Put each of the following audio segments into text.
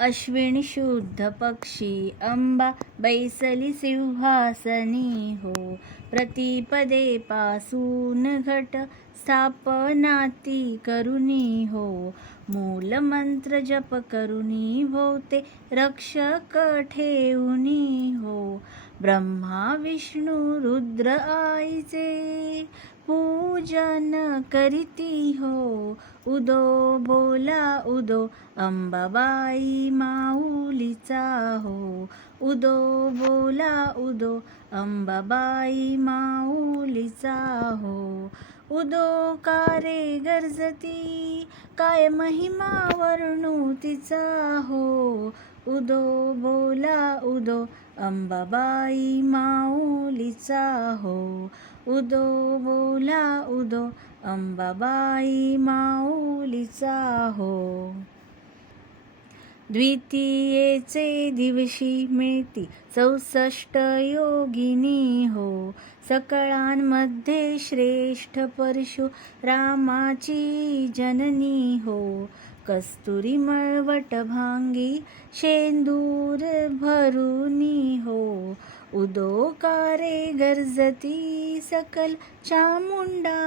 अश्विन शुद्ध पक्षी अंबा बैसली सिंहासनी हो. प्रतिपदे पासून घट स्थापनाती करुणी हो. मूलमंत्र जप करुणी भोवते रक्षक ठेवुनी हो. ब्रह्मा विष्णू रुद्र आईचे पूजन करीती हो. उदो बोला उदो अंबाबाई माऊलीचा हो. उदो बोला उदो अंबाबाई माऊलीचा हो. उदो कारे गरजती काय महिमा वर्णू तिचा हो. उदो बोला उदो अंबाबाई माऊलीचा हो. उदो बोला उदो अंबाबाई माऊलीचा हो. द्वितीयेचे दिवशी मिळती 64 योगिनी हो. सकळांमध्ये श्रेष्ठ परशुरामाची जननी हो. कस्तुरी मळवट भांगी शेंदूर भरुनी हो. उदोकारे गरजती सकल चामुंडा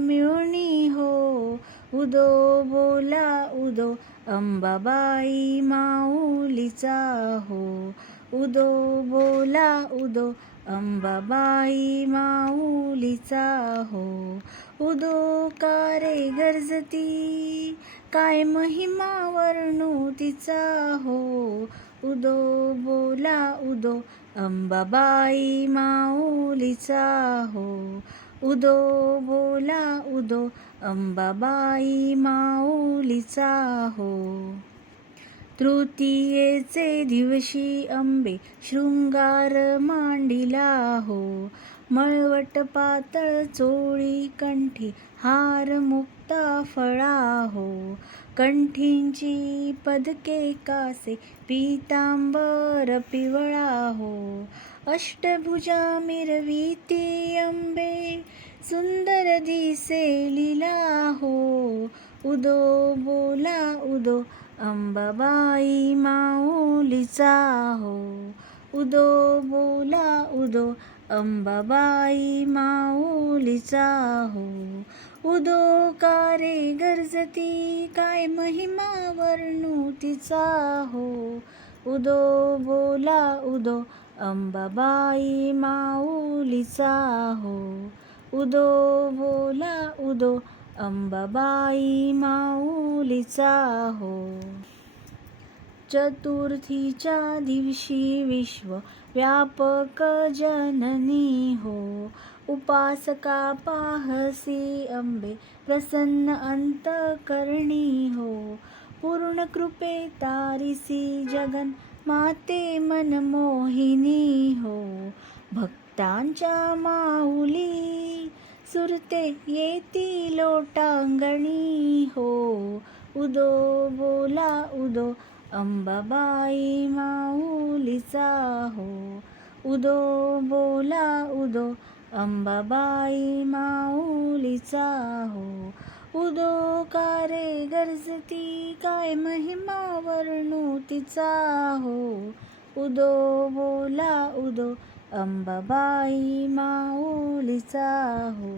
मिळुनी हो. उदो बोला उदो अंबाबाई माऊलीचा हो. उदो बोला उदो अंबाबाई माऊलीचा हो. उदो कारे गरजती काय महिमा वर्णू तिचा हो. उदो बोला उदो अंबाबाई माऊलीचा हो. उदो बोला उदो अंबाबाई माऊलीचा हो. तृतीयेचे दिवशी अंबे शृंगार मांडिला हो. मळवट पातळ चोळी कंठी हार मुक्ता फळा हो. कंठींची पदके कासे पीतांबर पिवळा हो. अष्टभुजा मिरविती अंबे सुंदर दिसे लीला हो. उदो बोला उदो अंबाबाई माऊलीचा हो. उदो बोला उदो अंबाबाई माऊलीचा हो. उदो कारे गरजती काय महिमा वर्णू तिचा हो. उदो बोला उदो अंबाबाई माऊलीचा हो. उदो बोला उदो अंबाबाई माऊलीचा हो. चतुर्थीच्या दिवशी विश्व व्यापक जननी हो. उपासका पाहसी अंबे प्रसन्न अंतकरणी हो. पूर्ण कृपे तारिसी जगन माते मनमोहिनी हो. भक्तांच्या माऊली सुरते येती लोटांगणी हो. उदो बोला उदो अंबाबाई माऊलीचा हो. उदो बोला उदो अंबाबाई माऊलीचा हो. उदो कारे गरजती काय महिमा वर्णू तिचा हो. उदो बोला उदो अंबाबाई माऊलीचा हो.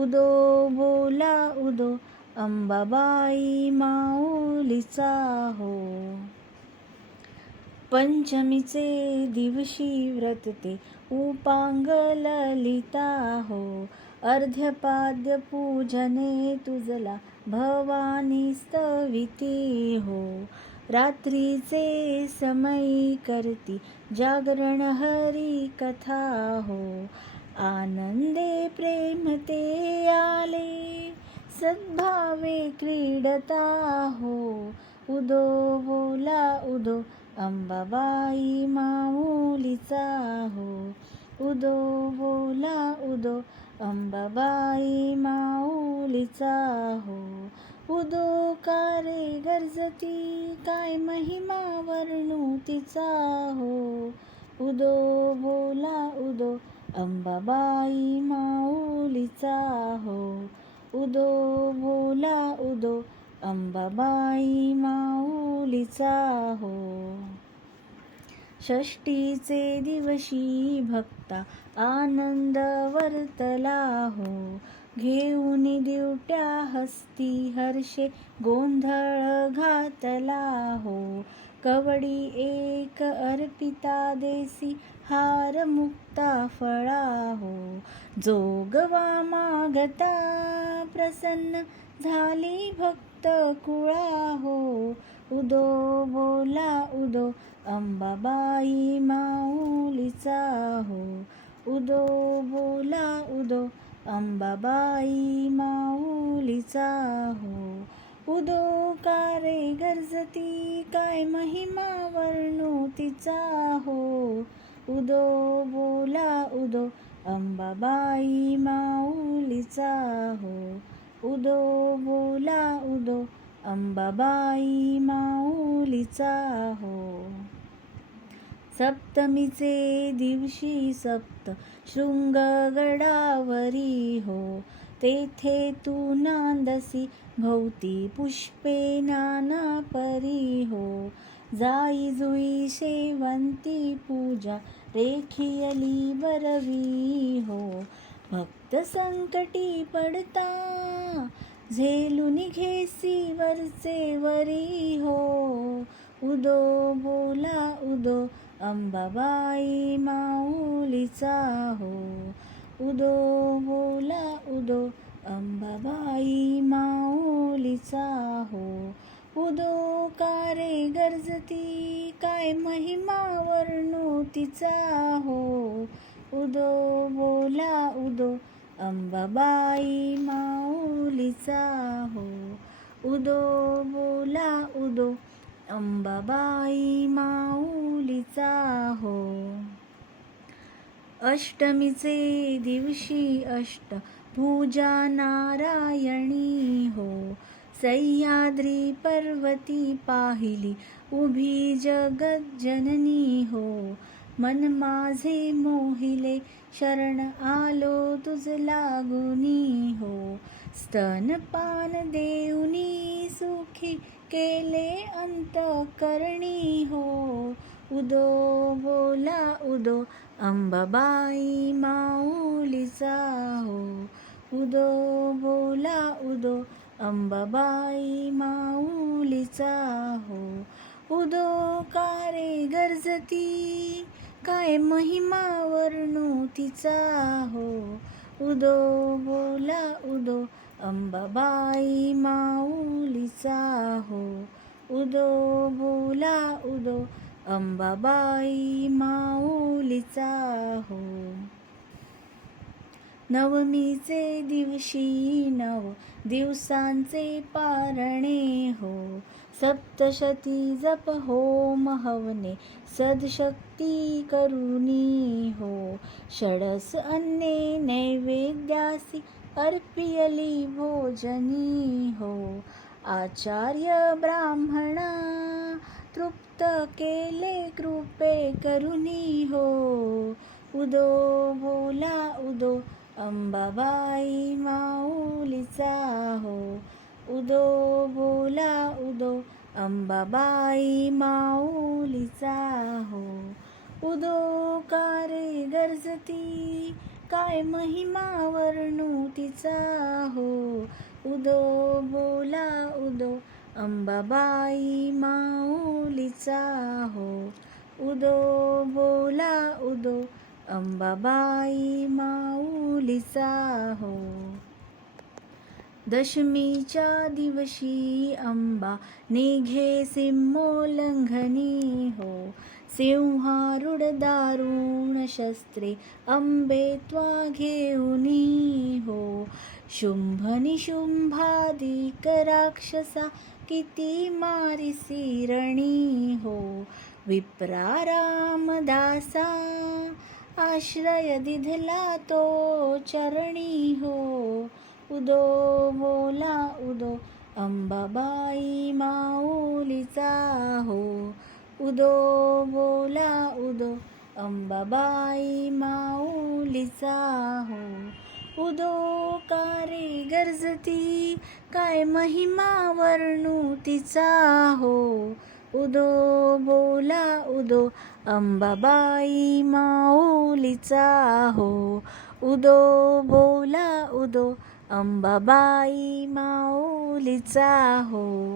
उदो बोला उदो अंबाबाई माऊलीचा हो. पंचमीचे दिवशी व्रत ते उपांग ललिता हो. अर्ध्यपाद्य पूजने तुझला भवानी स्तविती हो. रात्रीचे समयी करती जागरण हरी कथा हो. आनंदे प्रेम ते आले सद्भावे क्रीडता हो. उदो बोला उदो अंबाबाई माऊलीचा हो. उदो बोला उदो अंबाबाई माऊलीचा हो. उदो कारे गरजती काय महिमा वर्णू तिचा हो. उदो बोला उदो अंबाबाई माऊलीचा हो. उदो बोला उदो अंबाबाई माऊलीचा हो. षष्टीचे दिवशी भक्ता आनंद वर्तला हो. घेऊन दिवट्या हस्ती हर्षे गोंधळ घातला हो. कवडी एक अर्पिता देसी हार मुक्ता फळा हो. जोगवा मागता प्रसन्न झाली भक्त कुळा हो. उदो बोला उदो अंबाबाई माऊलीचा हो. उदो बोला उदो अंबाबाई माऊलीचा हो. उदो कारे गर्जती काय महिमा वर्णू तिचा हो. उदो बोला उदो अंबाबाई माऊलीचा हो. उदो बोला उदो अंबाबाई माऊलीचा हो. सप्तमीचे दिवशी सप्त शृंगगडावरी हो. तेथे तू नांदसी भोवती पुष्पे नाना परी हो. जाई जुई शेवंती पूजा रेखियली बरवी हो. भक्त संकटी पडता झेलून घेसी वरचे वरी हो. उदो बोला उदो अंबाबाई माऊलीचा हो. उदो बोला उदो अंबाबाई माऊलीचा हो. उदो कारे गर्जती काय महिमा वर्णू तिचा हो. उदो बोला उदो अंबाबाई माऊलीचा हो. उदो बोला उदो अंबाबाई माऊलीचा हो. अष्टमीचे दिवशी अष्टभुजा नारायणी हो. सह्याद्री पर्वती पाहिली उभी जगज्जननी हो. मन माझे मोहिले शरण आलो तुझ लागुनी हो. स्तनपान देऊनी सुखी केले अंतकरणी हो. उदो बोला उदो अंबाबाई माऊलीचा हो. उदो बोला उदो अंबाबाई माऊलीचा हो. उदो कारे गर्जती काय महिमा वर्णू तिचा हो. उदो बोला उदो अंबाबाई माऊलीचा हो. उदो बोला उदो अंबाबाई माऊलीचा हो. नवमीचे दिवशी 9 दिवसांचे पारणे हो. सप्तशती जप होम हवने सदशक्ती करुनी हो. षडस अन्ने नैवेद्यासी अर्पियली भोजनी हो. आचार्य ब्राह्मणा तृप्त केले कृपे करुनी हो. उदो बोला उदो अंबाबाई माऊलीचा हो. उदो बोला उदो अंबाबाई माऊलीचा हो. उदो कारे गर्जती काय महिमा वर्णू तिचा हो. उदो बोला उदो अंबाबाई माऊलीचा हो. उदो बोला उदो अंबाबाई माऊलीचा हो. दशमीच्या दिवशी अंबा निघे सिंहोल्लंघनी हो. सिंहारूढ दारुण शस्त्रे अंबे त्वा घेऊनी हो. शुंभ निशुंभादिक राक्षसा किती मारिसी रणी हो. विप्रा रामदासा आश्रय दिधला तो चरणी हो. उदो बोला उदो अंबाबाई माऊलीचा हो. उदो बोला उदो अंबाबाई माऊलीचा हो. उदो कारे गर्जती, काय महिमा वर्णू तिचा हो. उदो बोला उदो अंबाबाई माऊलीचा हो. उदो बोला उदो अंबाबाई माऊलीचा हो.